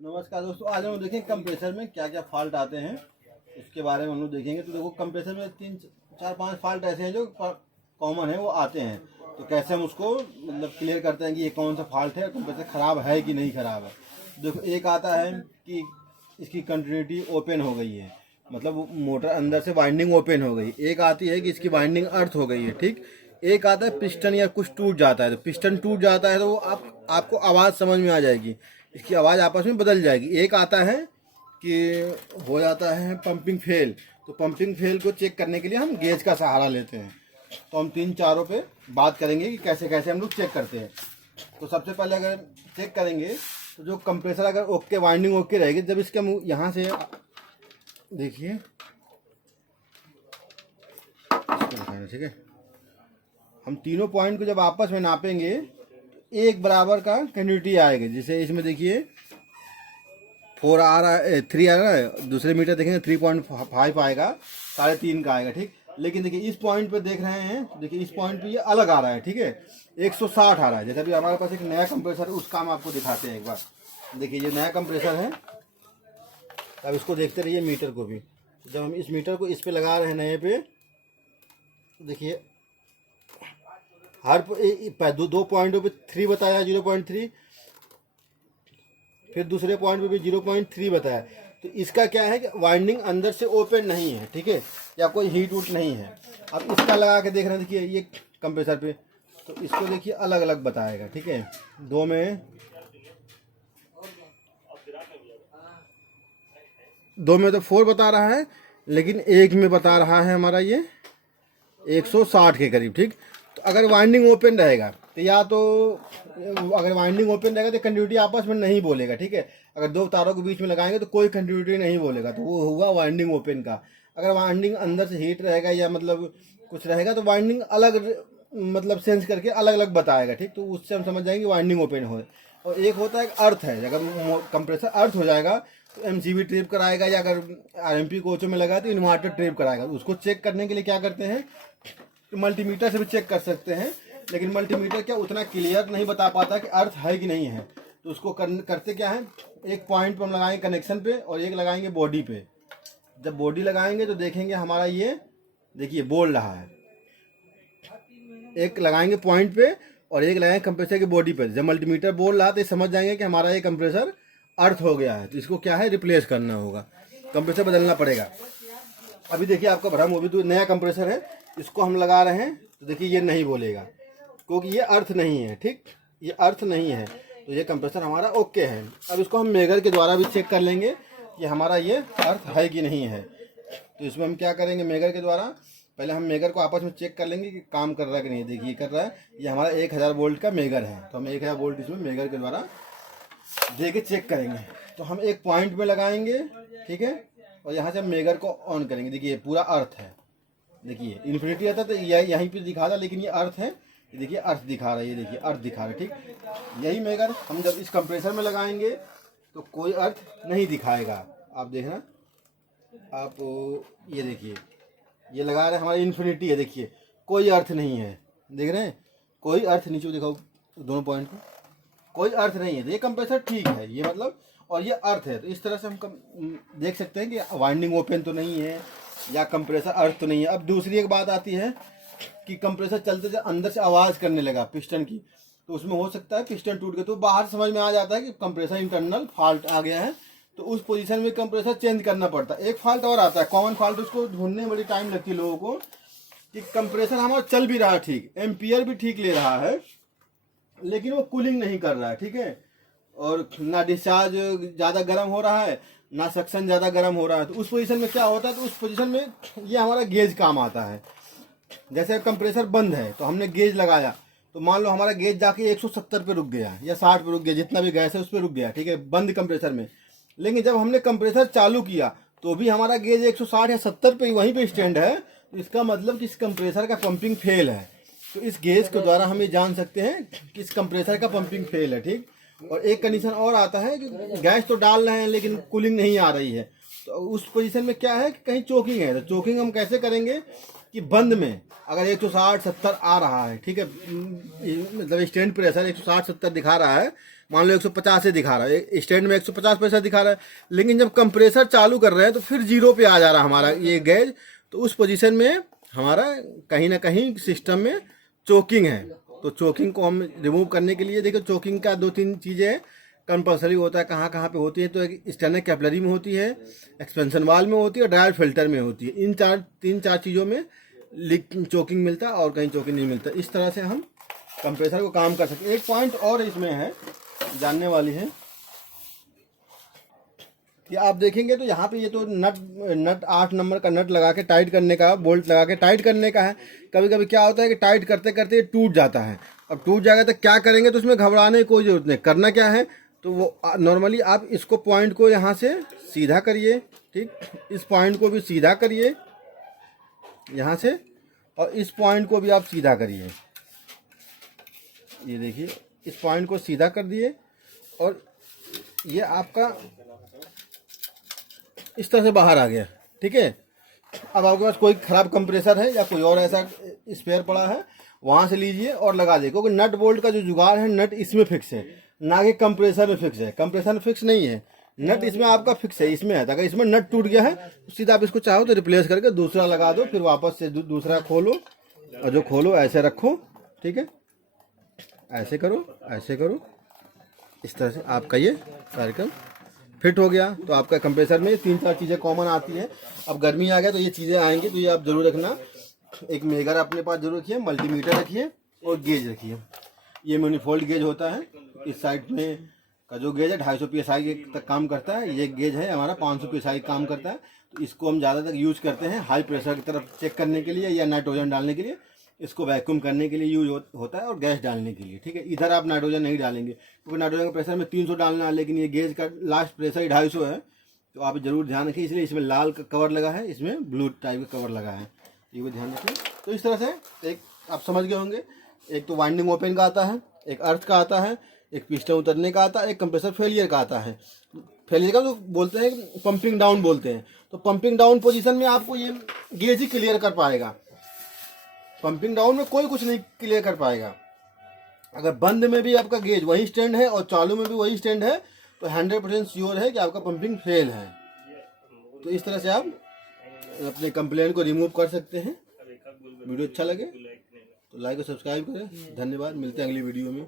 नमस्कार दोस्तों, आज हम देखेंगे कंप्रेसर में क्या क्या फॉल्ट आते हैं उसके बारे में हम लोग देखेंगे। तो देखो, कंप्रेसर में 3-4-5 फॉल्ट ऐसे हैं जो कॉमन है, वो आते हैं। तो कैसे हम उसको मतलब क्लियर करते हैं कि ये कौन सा फॉल्ट है, कंप्रेसर ख़राब है कि नहीं ख़राब है। देखो, एक आता है कि इसकी कंटिन्यूटी ओपन हो गई है, मतलब मोटर अंदर से वाइंडिंग ओपन हो गई। एक आती है कि इसकी वाइंडिंग अर्थ हो गई है, ठीक। एक आता है पिस्टन या कुछ टूट जाता है। तो पिस्टन टूट जाता है तो वो आपको आवाज़ समझ में आ जाएगी, इसकी आवाज़ आपस में बदल जाएगी। एक आता है कि हो जाता है पंपिंग फेल। तो पंपिंग फेल को चेक करने के लिए हम गेज का सहारा लेते हैं। तो हम 3-4 पे बात करेंगे कि कैसे कैसे हम लोग चेक करते हैं। तो सबसे पहले अगर चेक करेंगे तो जो कंप्रेसर अगर ओके, वाइंडिंग ओके रहेगी, जब इसके मुँह यहाँ से देखिए, ठीक है, हम तीनों पॉइंट को जब आपस में नापेंगे तो एक बराबर का कंटिन्यूटी आएगी। जैसे इसमें देखिए 4 आ रहा है, 3 आ रहा है, दूसरे मीटर देखेंगे 3.5 आएगा, 3.5 का आएगा, ठीक। लेकिन देखिए इस पॉइंट पे देख रहे हैं, देखिए इस पॉइंट पे ये अलग आ रहा है, ठीक है, 160 आ रहा है। जैसे अभी हमारे पास एक नया कंप्रेसर है, उसका हम आपको दिखाते हैं एक बार। देखिए ये नया कंप्रेसर है, अब इसको देखते रहिए मीटर को भी। जब हम इस मीटर को इस पे लगा रहे हैं नए पे, देखिए हर दो पॉइंटों पे 3 बताया, 0.3, फिर दूसरे पॉइंट पे भी 0.3 बताया। तो इसका क्या है कि वाइंडिंग अंदर से ओपन नहीं है, ठीक है, या कोई हीट वूट नहीं है। अब इसका लगा के देख रहे हैं, देखिए ये कंप्रेसर पे, तो इसको देखिए अलग अलग बताएगा, ठीक है। दो में तो 4 बता रहा है, लेकिन एक में बता रहा है हमारा ये 160 के करीब, ठीक। तो अगर वाइंडिंग ओपन रहेगा तो या तो अगर वाइंडिंग ओपन रहेगा तो कंटिन्यूटी आपस में नहीं बोलेगा, ठीक है। अगर दो तारों के बीच में लगाएंगे तो कोई कंटिन्यूटी नहीं बोलेगा, तो वो हुआ वाइंडिंग ओपन का। अगर वाइंडिंग अंदर से हीट रहेगा या मतलब कुछ रहेगा तो वाइंडिंग अलग मतलब सेंस करके अलग अलग बताएगा, ठीक। तो उससे हम समझ जाएंगे वाइंडिंग ओपन हो। और एक होता है अर्थ है, अगर कंप्रेसर अर्थ हो जाएगा तो एमसीबी ट्रिप कराएगा, या अगर आरएमपी कोचों में लगा तो इन्वर्टर ट्रिप कराएगा। उसको चेक करने के लिए क्या करते हैं, तो मल्टीमीटर से भी चेक कर सकते हैं, लेकिन मल्टीमीटर क्या उतना क्लियर नहीं बता पाता कि अर्थ है कि नहीं है। तो उसको करते क्या है, एक पॉइंट पर हम लगाएंगे कनेक्शन पे और एक लगाएंगे बॉडी पे। जब बॉडी लगाएंगे तो देखेंगे हमारा ये देखिए बोल रहा है, एक लगाएंगे पॉइंट पे और एक लगाएंगे कंप्रेसर की बॉडी पे। जब मल्टीमीटर बोल रहा है तो समझ जाएंगे कि हमारा ये कंप्रेसर अर्थ हो गया है। तो इसको क्या है, रिप्लेस करना होगा, कंप्रेसर बदलना पड़ेगा। अभी देखिए आपका भ्रम, वो भी तो नया कंप्रेसर है, इसको हम लगा रहे हैं तो देखिए ये नहीं बोलेगा क्योंकि ये अर्थ नहीं है, ठीक, ये अर्थ नहीं है। तो ये कंप्रेसर हमारा ओके है। अब इसको हम मेगर के द्वारा भी चेक कर लेंगे कि हमारा ये अर्थ है कि नहीं है। तो इसमें हम क्या करेंगे, मेगर के द्वारा पहले हम मेगर को आपस में चेक कर लेंगे कि काम कर रहा है कि नहीं। देखिए कर रहा है, ये हमारा 1000 वोल्ट का मेगर है, तो हम 1000 वोल्ट इसमें मेगर के द्वारा दे के चेक करेंगे। तो हम एक पॉइंट में लगाएंगे, ठीक है, और यहाँ से हम मेगर को ऑन करेंगे। देखिए पूरा अर्थ है, देखिए इन्फिनिटी आता तो यहीं पे दिखा था, लेकिन ये अर्थ है, ये देखिए अर्थ दिखा रहा है, ये देखिए अर्थ दिखा रहा है, ठीक। यही मेगर हम जब इस कंप्रेसर में लगाएंगे तो कोई अर्थ नहीं दिखाएगा। आप देखना, आप ये देखिए ये लगा रहे हैं, हमारी इन्फिनिटी है, देखिए कोई अर्थ नहीं है, देख रहे हैं कोई अर्थ, नीचे दिखाओ दोनों पॉइंट को, कोई अर्थ नहीं है। तो ये कंप्रेसर ठीक है, ये मतलब, और ये अर्थ है। तो इस तरह से हम देख सकते हैं कि वाइंडिंग ओपन तो नहीं है या कंप्रेसर अर्थ तो नहीं है। अब दूसरी एक बात आती है कि कंप्रेसर चलते चलते अंदर से आवाज़ करने लगा पिस्टन की, तो उसमें हो सकता है पिस्टन टूट गया। तो बाहर समझ में आ जाता है कि कंप्रेसर इंटरनल फॉल्ट आ गया है, तो उस पोजीशन में कंप्रेसर चेंज करना पड़ता है। एक फॉल्ट और आता है कॉमन फॉल्ट, उसको ढूंढने में बड़ी टाइम लगती है लोगों को, कि कंप्रेसर हमारा चल भी रहा है ठीक, एम्पियर भी ठीक ले रहा है, लेकिन वो कूलिंग नहीं कर रहा है, ठीक है, और ना डिस्चार्ज ज़्यादा गर्म हो रहा है, ना सक्शन ज़्यादा गर्म हो रहा है। तो उस पोजीशन में क्या होता है, तो उस पोजीशन में ये हमारा गेज काम आता है। जैसे कंप्रेसर बंद है तो हमने गेज लगाया, तो मान लो हमारा गेज जाके 170 पे रुक गया या 60 पे रुक गया, जितना भी गैस है उस पर रुक गया, ठीक है, बंद कंप्रेसर में। लेकिन जब हमने कंप्रेसर चालू किया तो भी हमारा गेज 160 या 70 पे वहीं पे स्टैंड है। तो इसका मतलब कि इस कंप्रेसर का पंपिंग फेल है। तो इस गेज के द्वारा हम ये जान सकते हैं कि इस कंप्रेसर का पंपिंग फेल है, ठीक। और एक कंडीशन और आता है कि गैस तो डाल रहे हैं लेकिन कूलिंग नहीं आ रही है, तो उस पोजीशन में क्या है कि कहीं चोकिंग है। तो चोकिंग हम कैसे करेंगे कि बंद में अगर 160-70 आ रहा है, ठीक है, मतलब स्टैंड प्रेशर 160-70 दिखा रहा है, मान लो 150 से दिखा रहा है, स्टैंड में 150 पैसा दिखा रहा है, लेकिन जब कंप्रेसर चालू कर रहे हैं तो फिर 0 पे आ जा रहा है हमारा ये गेज। तो उस पोजीशन में हमारा कहीं ना कहीं सिस्टम में चोकिंग है। तो चोकिंग को हम रिमूव करने के लिए, देखो चोकिंग का 2-3 चीज़ें हैं, कंपल्सरी होता है। कहाँ कहाँ पे होती है, तो एक स्टैंडर्ड कैपिलरी में होती है, एक्सपेंशन वाल में होती है और ड्रायर फिल्टर में होती है। इन 3-4 चीज़ों में चोकिंग मिलता है और कहीं चोकिंग नहीं मिलता। इस तरह से हम कंप्रेसर को काम कर सकते हैं। एक पॉइंट और इसमें है जानने वाली है कि आप देखेंगे तो यहाँ पे ये तो नट 8 नंबर का नट लगा के टाइट करने का, बोल्ट लगा के टाइट करने का है। कभी कभी क्या होता है कि टाइट करते करते ये टूट जाता है। अब टूट जाएगा तो क्या करेंगे, तो उसमें घबराने की कोई ज़रूरत नहीं। करना क्या है, तो वो नॉर्मली आप इसको पॉइंट को यहाँ से सीधा करिए, ठीक, इस पॉइंट को भी सीधा करिए यहाँ से, और इस पॉइंट को भी आप सीधा करिए। ये देखिए इस पॉइंट को सीधा कर दिए और ये आपका इस तरह से बाहर आ गया, ठीक है। अब आपके पास कोई ख़राब कंप्रेसर है या कोई और ऐसा स्पेयर पड़ा है, वहाँ से लीजिए और लगा दे, क्योंकि नट बोल्ट का जो जुगाड़ है नट इसमें फिक्स है, ना कि कंप्रेसर में फिक्स है। कंप्रेसर में फिक्स नहीं है, नट इसमें आपका फिक्स है, इसमें है। अगर इसमें नट टूट गया है तो सीधा आप इसको चाहो तो रिप्लेस करके दूसरा लगा दो, फिर वापस से दूसरा खोलो, और जो खोलो ऐसे रखो, ठीक है, ऐसे करो, ऐसे करो। इस तरह से आपका ये कार्यक्रम फिट हो गया। तो आपका कंप्रेसर में 3-4 चीज़ें कॉमन आती हैं। अब गर्मी आ गया तो ये चीज़ें आएंगी, तो ये आप जरूर रखना। एक मेगर अपने पास जरूर रखिए, मल्टीमीटर रखिए और गेज रखिए। ये मैनिफोल्ड गेज होता है, इस साइड में का जो गेज है 250 PSI तक काम करता है। ये गेज है हमारा 500 PSI काम करता है। तो इसको हम ज़्यादातर यूज़ करते हैं हाई प्रेशर की तरफ चेक करने के लिए या नाइट्रोजन डालने के लिए। इसको वैक्यूम करने के लिए यूज होता है और गैस डालने के लिए, ठीक है। इधर आप नाइट्रोजन नहीं डालेंगे क्योंकि नाइट्रोजन का प्रेशर में 300 डालना है, लेकिन ये गेज का लास्ट प्रेशर 250 है। तो आप जरूर ध्यान रखिए, इसलिए इसमें लाल का कवर लगा है, इसमें ब्लू टाइप का कवर लगा है, ये भी ध्यान रखिए। तो इस तरह से एक आप समझ गए होंगे, एक तो वाइंडिंग ओपन का आता है, एक अर्थ का आता है, एक पिस्टन उतरने का आता है, एक कंप्रेसर फेलियर का आता है। फेलियर का तो बोलते हैं पंपिंग डाउन बोलते हैं। तो पंपिंग डाउन पोजीशन में आपको ये गेज ही क्लियर कर पाएगा। पंपिंग डाउन में कोई कुछ नहीं क्लियर कर पाएगा। अगर बंद में भी आपका गेज वही स्टैंड है और चालू में भी वही स्टैंड है तो 100% श्योर है कि आपका पंपिंग फेल है। तो इस तरह से आप अपने कंप्लेंट को रिमूव कर सकते हैं। वीडियो अच्छा लगे तो लाइक और सब्सक्राइब करें। धन्यवाद, मिलते हैं अगली वीडियो में।